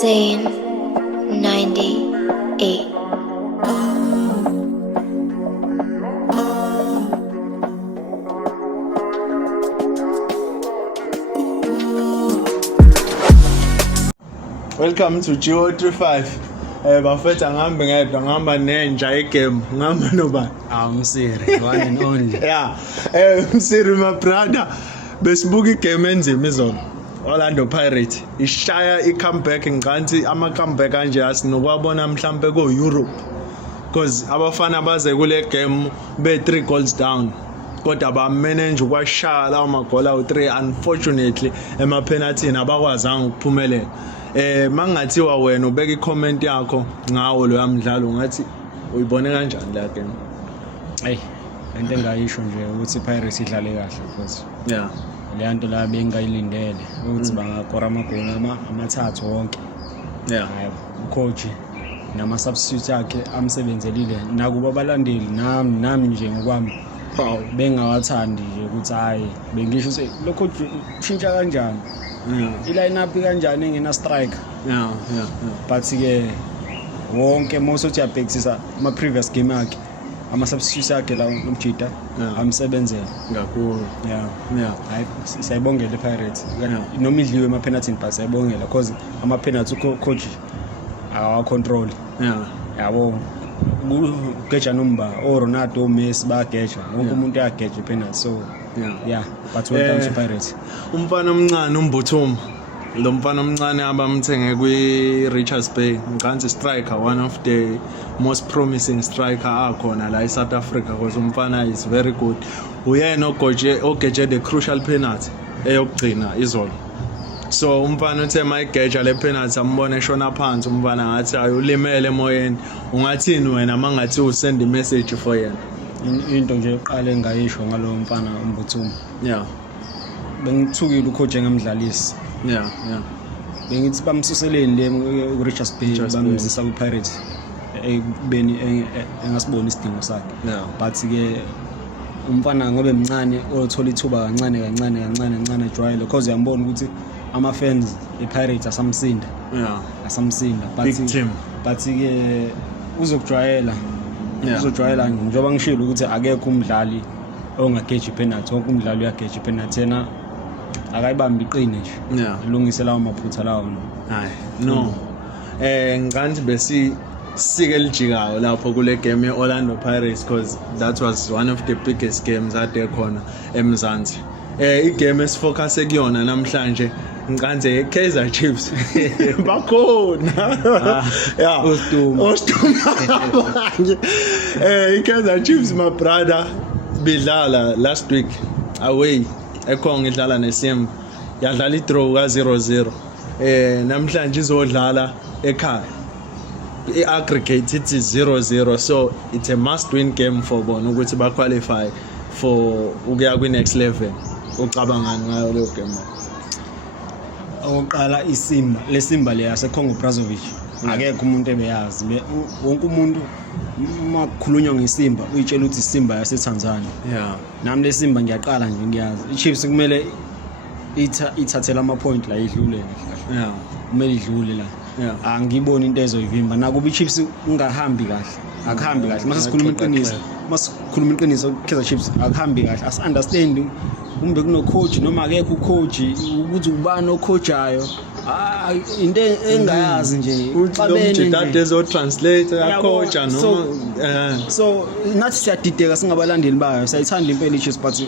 Zane 98. Welcome to Geo35. Bafethu ngihambe ngedwa ngihamba nenja igame ngihamba noba Msiri, one and only. yeah Msiri my brother besibuka igame enzima izolo Orlando Pirates ishaya i-comeback ngikanti ama-comeback kanje asinokwabona mhlambe ko-Europe because abafana baze kule game be-3 goals down kodwa ba-manage ukwashaya lawo magoli awu-3 unfortunately ema-penalty abakwazanga ukuphumelela. Mangathiwa wena ubeka i-comment yakho ngawo lo yamdlalo ngathi uyibone kanjani la game? Hey, into engayisho nje ukuthi Pirates idlale kahle because yeah le nto la bengayilindele ukuthi bangakora amagoli amathathu wonke. Yeah, coach nama substitute yakhe amsebenzelile nakuba abalandeli nami nje ngokwami bengawathandi nje ukuthi hayi bengisho ukuthi lo coach ushintsha kanjani. I-line up kanjani engena striker. Yeah. But ke wonke mosothi uyabhekisisa ama previous game yakhe ama substitutes yakhe la umjida amsebenzela kakhulu. Yeah. Hayi siyayibongela iPirates. Noma idliwe ama penalty but siyayibongela because ama penalty coach awa control. Yabo ugeja nomba Ronaldo Messi bageja wonke umuntu uyageja penalty so yeah but well done to Pirates. Umfana omncane uMbuthuma lo mfana omncane abamthenge kwi-Richards Bay ngikanti striker one of the most promising striker akhona la eSouth Africa because umfana is very good. Uyena ogeje the crucial penalty eyokugcina izolo. So umfana uthe mayigeja le penalty ambona eshona phansi umfana ngathi ayulimele emoyeni ungathini wena mangathi usend message for yena. Into nje eqale engayisho ngalo mfana uMbuthuma. Yeah. Bengithukile ucoach engamdlalisi. Yeah. Bengithi bamsuseleni le uRichards Bay bamzisa kuPirates ekubeni engasiboni isidingo sakhe. But ke umfana ngobe emncane othola ithuba kancane ejwayele because uyambona ukuthi ama fans ePirates asamsinda. Asamsinda big team. But ke uzokujwayela. Uzojwayela njengoba ngishilo ukuthi akekho umdlali ongageji penalty wonke umdlali uyageja penalty yena akayibambi iqine nje. Ilungise lawo maphutha lawo. Hayi no. Ngikanti besi sike elijikayo lapho kule game yeOrlando Pirates because that was one of the biggest games ade khona eMzansi. Igame esifocus ekuyona namhlanje ngikanze Kaizer Chiefs bakhona. Yeah, Ostuma Kaizer Chiefs my brother bidlala last week away ekhonga idlala neSimba yadlala idraw ka 0-0. Namhlanje izodlala ekhaya i-aggregate it is 0-0 so it's a must win game for bona ukuthi ba qualify for ukuya kwi next level. Ucabangani ngayo leyo game? Oqala iSimba leSimba le yaseCongo Brazzaville akekho umuntu ebeyazi wonke umuntu makhulunywa ngeSimba uyitshela ukuthi iSimba yaseTanzania. Nami leSimba ngiyaqala nje ngiyazi iChiefs kumele ithathela ama point la idlule. Kumele idlule la. Angiboni into ezoyivimba nakuba iChiefs ungahambi kahle akuhambi kahle masikhuluma iqiniso Kaizer Chiefs akuhambi kahle as understand kumbe kuno coach noma akekho ucoach ukuthi ubani ocoachayo into engayazi nje uxabene that is what translate a coach noma so nathi siyadideka singabalandeli bayo sayithanda impela iChiefs but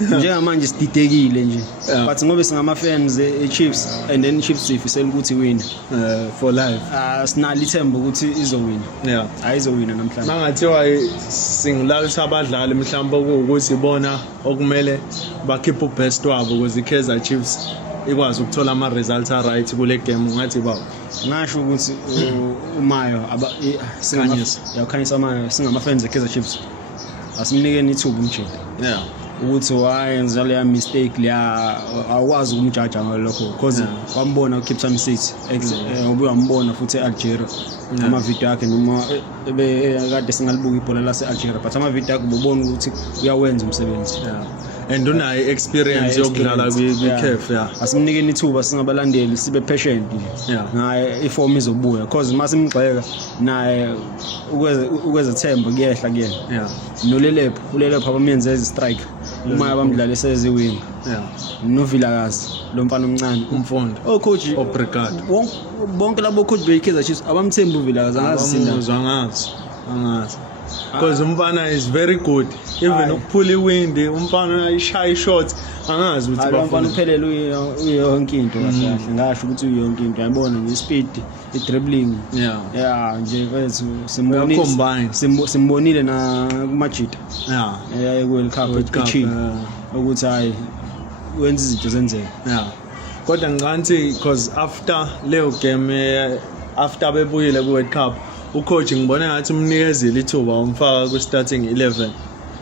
njengamanje sididekile nje but ngobe singama fans eChiefs and then Chiefs sifisela ukuthi win for life sinali ithemba ukuthi izowina. Ayizowina namhlanje mangathiwa singilalisa abadlali mhlawumbe ukuthi ibona okumele bakhiphe ubest wabo ukuze iKaizer Chiefs ikwazi ukuthola ama results right kule game ngathi bawo ngasho ukuthi uMayo yakhanyisa Mayo singama fans eKaizer Chiefs asimnikeni ithuba umjini ukuthi wayenza le mistake leya awazi ukumjaja ngalokho because wambona uCape Town City ubuyambona futhi eAlgeria ama video yakhe noma kade singalibuka ibhola lase Algeria but ama video yakhe ubona ukuthi uyawenza umsebenzi. and unayo experience yokudlala kwi-CAF asimnikeni ithuba singabalandeli sibe patient nje ngaye iform izobuya because masimgxeka naye ukwezethemba kuyehla kuyena ulelepho abamenze strike uma abamdlala seziwing novilakazi lo mfana omncane umfundo coach obrigade bonke labo coach beKaizer Chiefs abamthembi uvilakazi angazi because umfana is very good even ukuphula iwind umfana ayishaya ishot angazi ukuthi bafana uphelele uyonke into kahle ngasho ukuthi uyonke into yabona nje speed dribbling nje kwethu simbonile na kumajita World Cup eChile ukuthi hayi wenza izinto zenzeka kodwa ngicanti because after leyo game after bebuyile ku World Cup ucoach ngibona ngathi umnikezile ithuba umfaka ku starting 11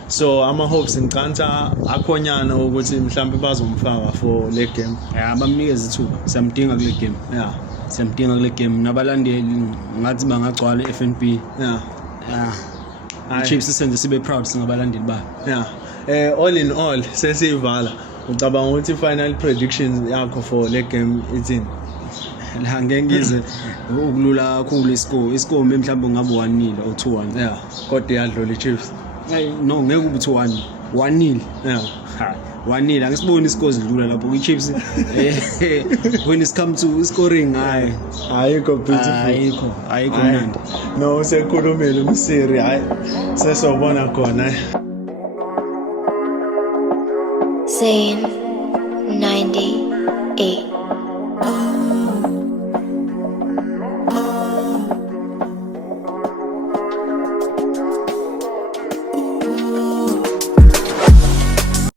so ama hopes ngicanta akhonyana ukuthi mhlawumbe bazomfaka for le game bamnikeza ithuba siyamdinga kule game siyamdinga kule game nabalandeli ngathi bangagcwala eFNB Chiefs senze sibe proud singabalandeli ba all in all sesivala ucabanga ukuthi final predictions yakho for le game ithini la ngengize ukulula kakhulu iscore mhlawumbe ngabe 1-0 or 2-1 kodwa yadlula iChiefs no ngeke kube 2-1 1-0 1-0 angisiboni iscore sidlula lapho iChiefs when it come to scoring ayikho beautiful ayikho mnandi no sekhulumile umsiri hayi sesobona khona Zane 98